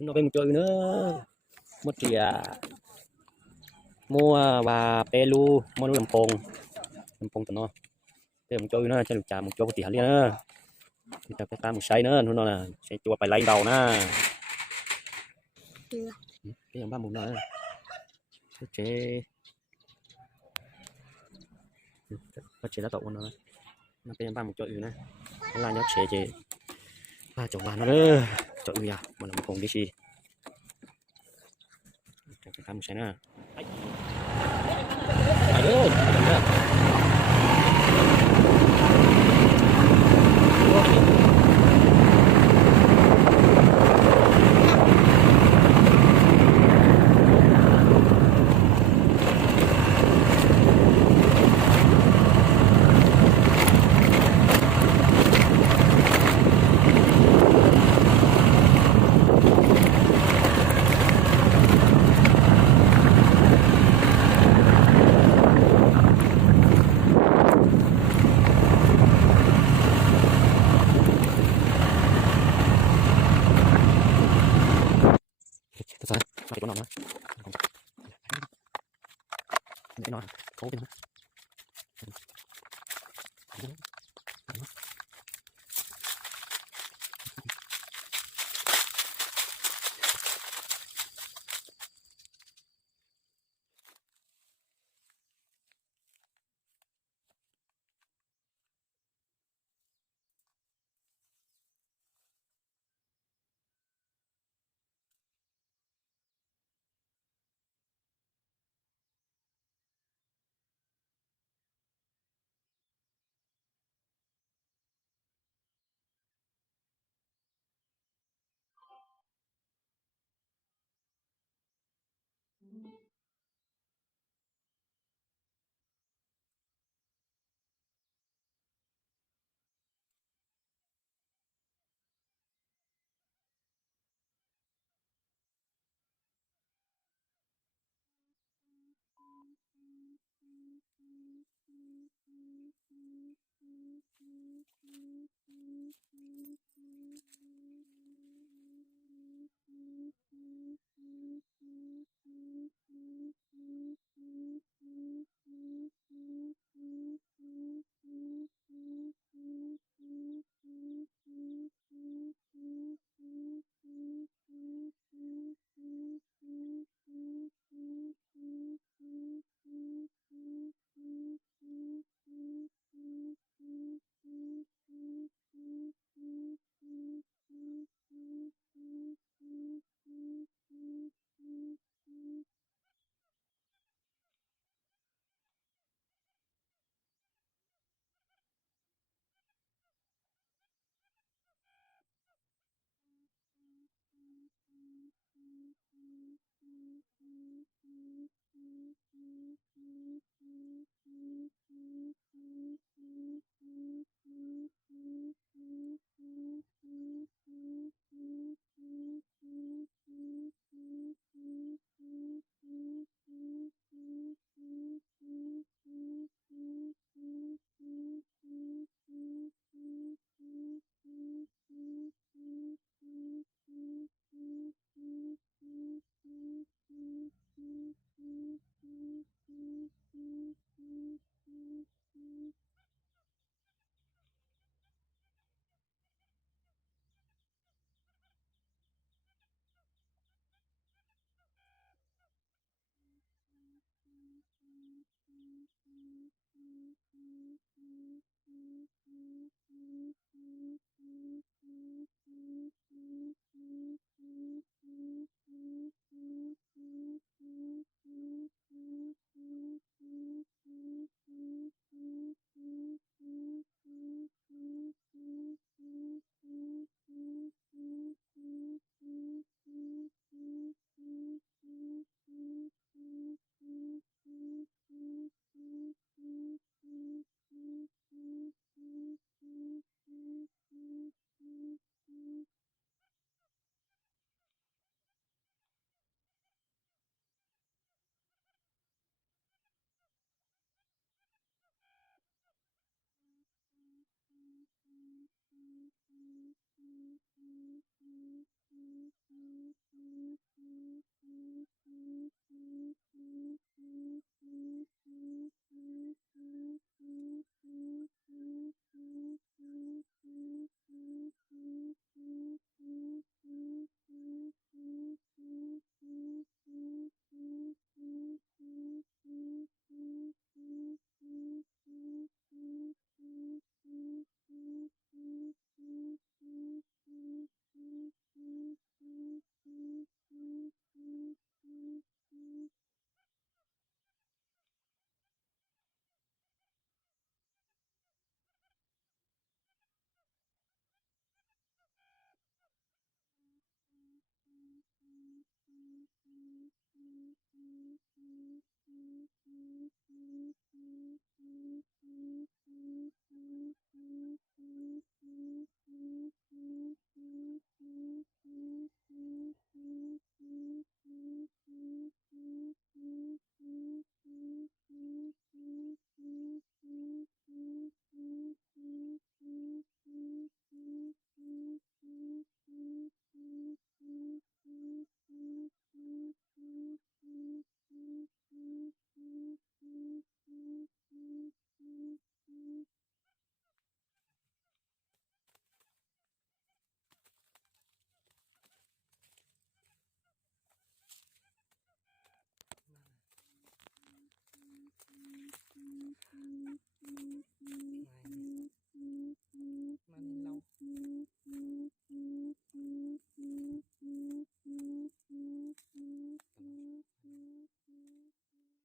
nó về một chơi nữa một chị mua và pelu mua nuôi làm pong tụi nó về một chơi nữa cho được trả một chỗ tiền liền nữa thì ta phải một say nữa nó là sẽ chùa phải lấy đầu na cái dòng ba mùng nữa chế có chế đã tậu nó cái ba một chỗ nữa là nhóc chế ba chồng ba nó nữa chỗ gì à mà làm cùng cái gì cái cam sẽ nè sao lại con nào nữa để nó không tin